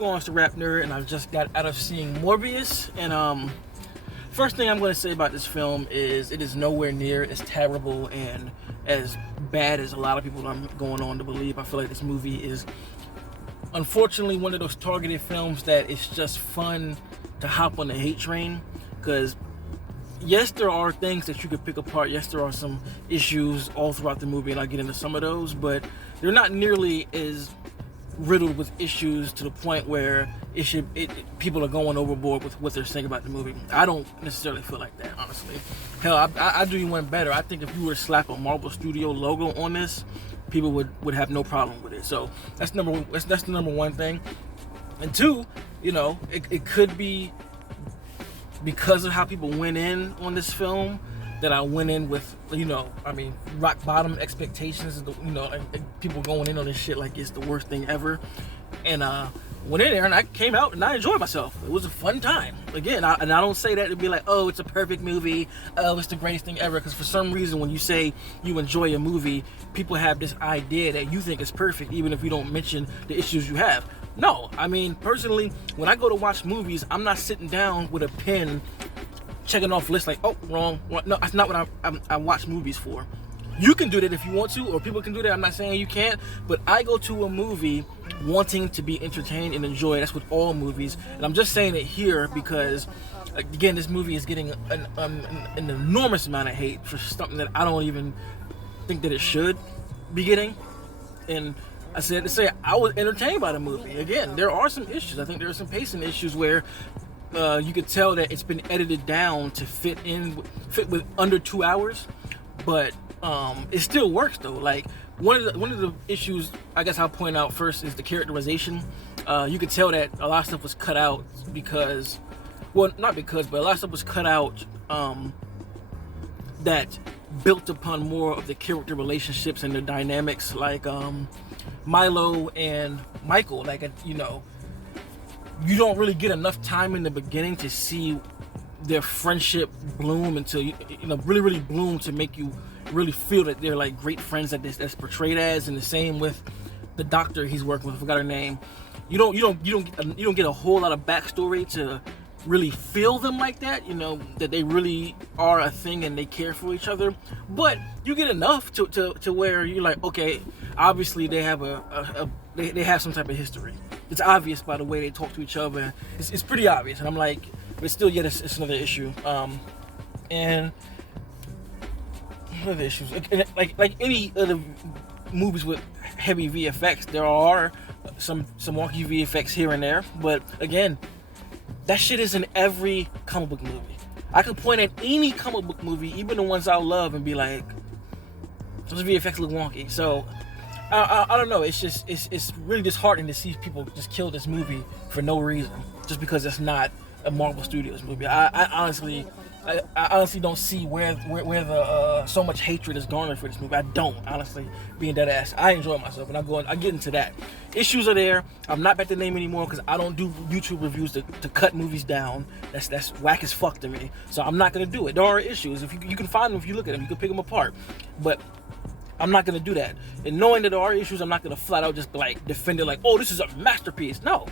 going? It's the RapNerd, and I just got out of seeing Morbius. And first thing I'm going to say about this film is it is nowhere near as terrible and as bad as a lot of people are going on to believe. I feel like this movie is, unfortunately, one of those targeted films that it's just fun to hop on the hate train. Because yes, there are things that you could pick apart. Yes, there are some issues all throughout the movie, and I'll get into some of those, but they're not nearly as riddled with issues to the point where people are going overboard with what they're saying about the movie. I don't necessarily feel like that, honestly. Hell, I do you one better. I think if you were to slap a Marvel Studio logo on this, people would have no problem with it. So that's that's the number one thing. And two, it could be because of how people went in on this film that I went in with, rock bottom expectations. Like people going in on this shit like it's the worst thing ever. And went in there and I came out and I enjoyed myself. It was a fun time. Again, I don't say that to be like, oh, it's a perfect movie. Oh, it's the greatest thing ever. Because for some reason, when you say you enjoy a movie, people have this idea that you think it's perfect, even if you don't mention the issues you have. No, personally, when I go to watch movies, I'm not sitting down with a pen checking off lists like, oh, wrong. No, that's not what I watch movies for. You can do that if you want to, or people can do that. I'm not saying you can't, but I go to a movie wanting to be entertained and enjoyed. That's with all movies, and I'm just saying it here because, again, this movie is getting an enormous amount of hate for something that I don't even think that it should be getting. And I said to say I was entertained by the movie. Again, there are some issues. I think there are some pacing issues where you could tell that it's been edited down to fit with under 2 hours, but it still works though. Like one of the issues I guess I'll point out first is the characterization. You could tell that a lot of stuff was cut out because, well, not because, but a lot of stuff was cut out that built upon more of the character relationships and the dynamics, like Milo and Michael. Like, you don't really get enough time in the beginning to see their friendship bloom until really, really bloom to make you really feel that they're like great friends that's portrayed as. And the same with the doctor he's working with. I forgot her name. You don't get a whole lot of backstory to really feel them like that. That they really are a thing and they care for each other. But you get enough to where you're like, okay, obviously they have they have some type of history. It's obvious by the way they talk to each other. It's pretty obvious, and I'm like, but still, yet it's another issue. And other issues, like any other movies with heavy VFX, there are some wonky VFX here and there. But again, that shit is in every comic book movie. I can point at any comic book movie, even the ones I love, and be like, those VFX look wonky. So I don't know. It's really disheartening to see people just kill this movie for no reason, just because it's not a Marvel Studios movie. I honestly don't see where the so much hatred is garnered for this movie. I don't, honestly, being dead ass. I enjoy myself, and I get into that. Issues are there. I'm not back to name anymore because I don't do YouTube reviews to cut movies down. That's whack as fuck to me. So I'm not gonna do it. There are issues. If you can find them, if you look at them, you can pick them apart. But I'm not gonna do that. And knowing that there are issues, I'm not gonna flat out just like defend it like, oh, this is a masterpiece. No,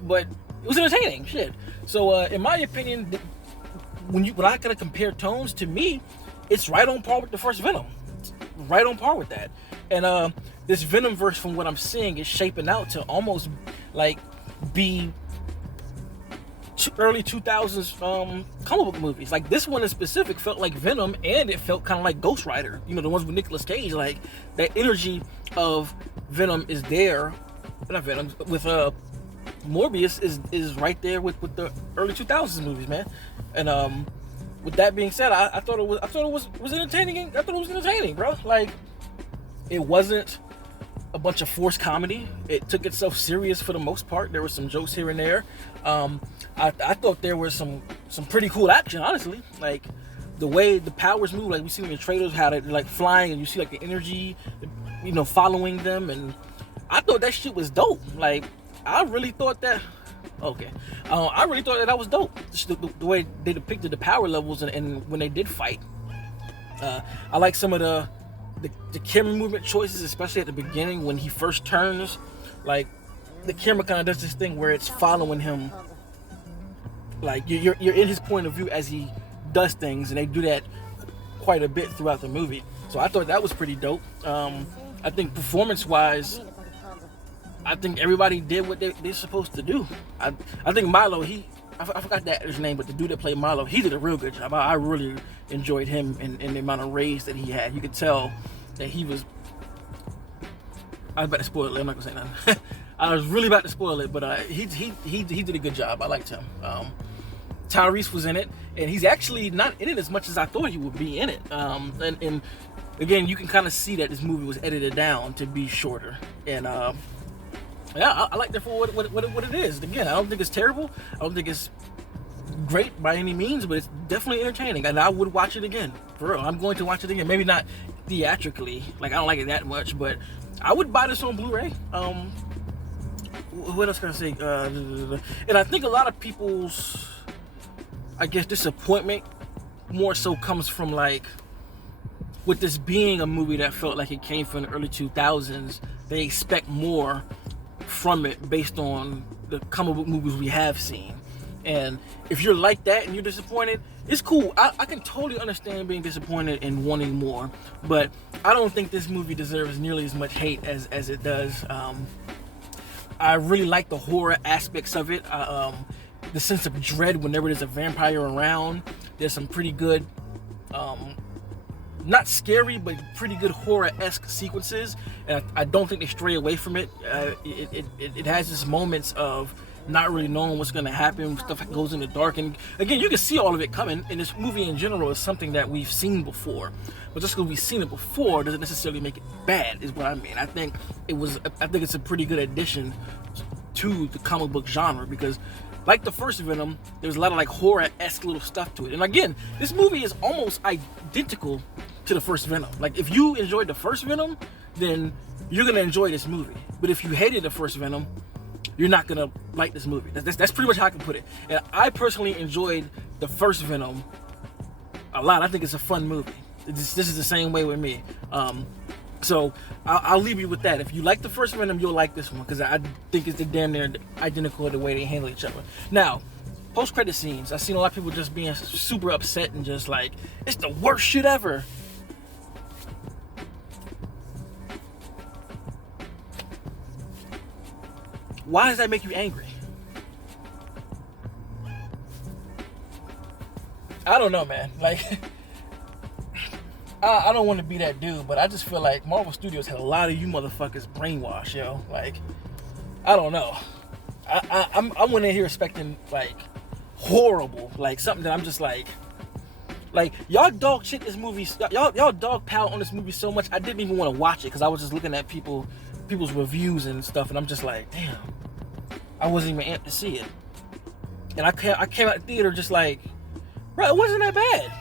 but it was entertaining. Shit. So in my opinion, when I gotta compare tones, to me, it's right on par with the first Venom. It's right on par with that. And this Venomverse, from what I'm seeing, is shaping out to almost like be early 2000s comic book movies. Like this one in specific felt like Venom, and it felt kind of like Ghost Rider. The ones with Nicolas Cage. Like that energy of Venom is there. Not Venom, with Morbius is right there with the early 2000s movies, man. And with that being said, I thought it was entertaining. I thought it was entertaining, bro. Like, it wasn't a bunch of forced comedy. It took itself serious for the most part. There were some jokes here and there. I thought there was some pretty cool action, honestly. Like the way the powers move, like we see in the trailers, how they're like flying, and you see like the energy, following them, and I thought that shit was dope. Like, I really thought that. Okay, I really thought that was dope. Just the way they depicted the power levels and when they did fight. I like some of the camera movement choices, especially at the beginning when he first turns. Like, the camera kind of does this thing where it's following him. Like you're in his point of view as he does things, and they do that quite a bit throughout the movie. So I thought that was pretty dope. I think performance-wise, I think everybody did what they're supposed to do. I think Milo, I forgot that his name, but the dude that played Milo, he did a real good job. I really enjoyed him and the amount of rage that he had. You could tell that he was. I was about to spoil it. I'm not gonna say nothing. I was really about to spoil it, but he did a good job. I liked him. Tyrese was in it, and he's actually not in it as much as I thought he would be in it. And again, you can kind of see that this movie was edited down to be shorter. And yeah, I like it for what it is. Again, I don't think it's terrible. I don't think it's great by any means, but it's definitely entertaining, and I would watch it again. For real, I'm going to watch it again. Maybe not theatrically, like I don't like it that much, but I would buy this on Blu-ray. What else can I say? And I think a lot of people's, I guess, disappointment more so comes from like, with this being a movie that felt like it came from the early 2000s, they expect more from it based on the comic book movies we have seen. And if you're like that and you're disappointed, it's cool. I can totally understand being disappointed and wanting more, but I don't think this movie deserves nearly as much hate as it does. I really like the horror aspects of it. The sense of dread whenever there's a vampire around. There's some pretty good, not scary, but pretty good horror-esque sequences. And I don't think they stray away from it. It has its moments of not really knowing what's going to happen. Stuff that goes in the dark. And again, you can see all of it coming. And this movie in general is something that we've seen before. But just because we've seen it before doesn't necessarily make it bad, is what I mean. I think it's a pretty good addition to the comic book genre, because like the first Venom, there's a lot of like horror-esque little stuff to it. And again, this movie is almost identical to the first Venom. Like if you enjoyed the first Venom, then you're gonna enjoy this movie. But if you hated the first Venom, you're not gonna like this movie. That's pretty much how I can put it. And I personally enjoyed the first Venom a lot. I think it's a fun movie. This is the same way with me. So I'll leave you with that. If you like the first Venom, you'll like this one, because I think it's damn near identical to the way they handle each other. Now, post-credit scenes, I've seen a lot of people just being super upset and just like, it's the worst shit ever. Why does that make you angry? I don't know, man. Like, I don't want to be that dude, but I just feel like Marvel Studios had a lot of you motherfuckers brainwashed, yo. Like, I don't know. I went in here expecting like horrible, like something that I'm just like y'all dog shit this movie. Y'all dog pile on this movie so much I didn't even want to watch it, because I was just looking at people's reviews and stuff, and I'm just like, damn, I wasn't even amped to see it. And I came out the theater just like, bro, it wasn't that bad.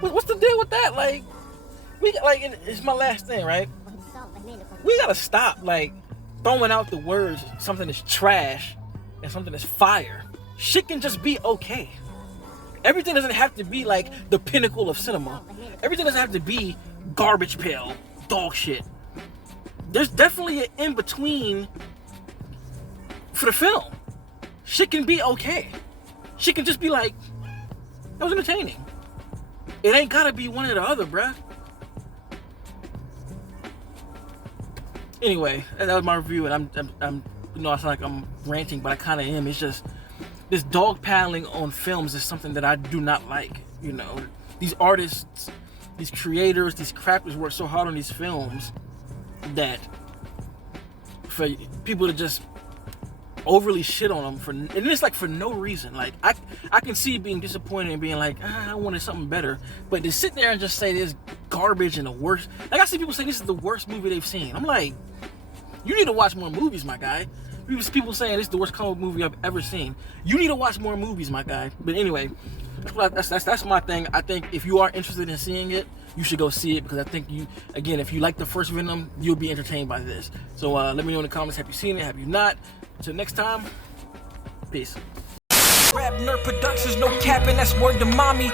What's the deal with that? Like, it's my last thing, right? We gotta stop like throwing out the words something is trash and something is fire. Shit can just be okay. Everything doesn't have to be like the pinnacle of cinema. Everything doesn't have to be garbage pail, dog shit. There's definitely an in-between for the film. Shit can be okay. Shit can just be like, that was entertaining. It ain't gotta be one or the other, bruh. Anyway, that was my review, and I'm you know, it's like I'm ranting, but I kind of am. It's just, this dog paddling on films is something that I do not like. You know, these artists, these creators, these crafters work so hard on these films that for people to just overly shit on them and it's like for no reason. Like I can see being disappointed and being like, I wanted something better, but to sit there and just say this garbage and the worst, like I see people say this is the worst movie they've seen. I'm like, you need to watch more movies, my guy. People saying this is the worst comic movie I've ever seen. You need to watch more movies, my guy. But anyway, that's my thing. I think if you are interested in seeing it, you should go see it, because I think if you like the first Venom, you'll be entertained by this. So let me know in the comments, have you seen it, have you not? Until next time, peace. RapNerd Productions, no capping, that's word to mommy.